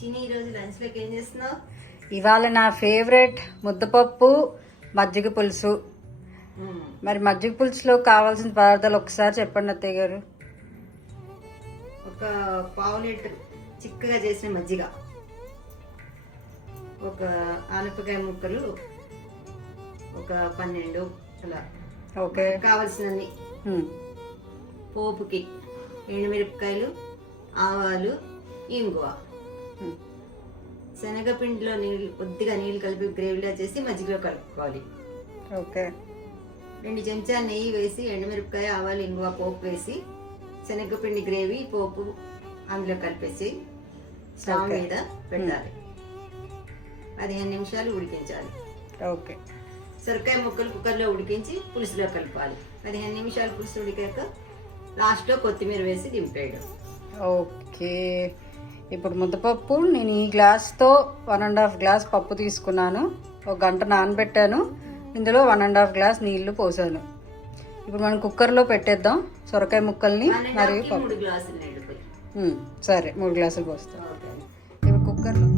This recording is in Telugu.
చిన్ని ఈరోజు లంచ్లోకి ఏం చేస్తున్నావు? ఇవాళ నా ఫేవరెట్ ముద్దపప్పు మజ్జిగ పులుసు. మరి మజ్జిగ పులుసులో కావాల్సిన పదార్థాలు ఒకసారి చెప్పండి అత్తయ్య గారు. ఒక పావు లీటర్ చిక్కగా చేసిన మజ్జిగ, ఒక ఆనపకాయ ముక్కలు ఒక 12 అలా. ఓకే. కావలసినన్ని పోపుకి ఎండుమిరపకాయలు, ఆవాలు, ఇంగువ, శనగపిండిలో కొద్దిగా నీళ్ళు కలిపి గ్రేవీలా చేసి మజ్జిగలో కలుపుకోవాలి. ఓకే. 2 చెంచాలు నెయ్యి వేసి ఎండుమిరపకాయ, ఆవాలు, ఇంగువ పోపు వేసి శనగపిండి గ్రేవీ పోపు అందులో కలిపేసి స్టవ్ మీద పెట్టాలి. 15 నిమిషాలు ఉడికించాలి. ఓకే. సొరకాయ ముక్కలు కుక్కర్లో ఉడికించి పులుసులో కలపాలి. 15 నిమిషాలు పులుసు ఉడికాక లాస్ట్లో కొత్తిమీర వేసి దింపేయడం. ఓకే. ఇప్పుడు ముద్దపప్పు నేను ఈ గ్లాస్తో 1.5 గ్లాస్ పప్పు తీసుకున్నాను. 1 గంట నానబెట్టాను. ఇందులో 1.5 గ్లాస్ నీళ్లు పోసాను. ఇప్పుడు మనం కుక్కర్లో పెట్టేద్దాం సొరకాయ ముక్కల్ని మరియు పప్పు. 3 గ్లాసులు నీళ్ళు. సరే 3 గ్లాసులు పోస్తాం. ఇప్పుడు కుక్కర్లో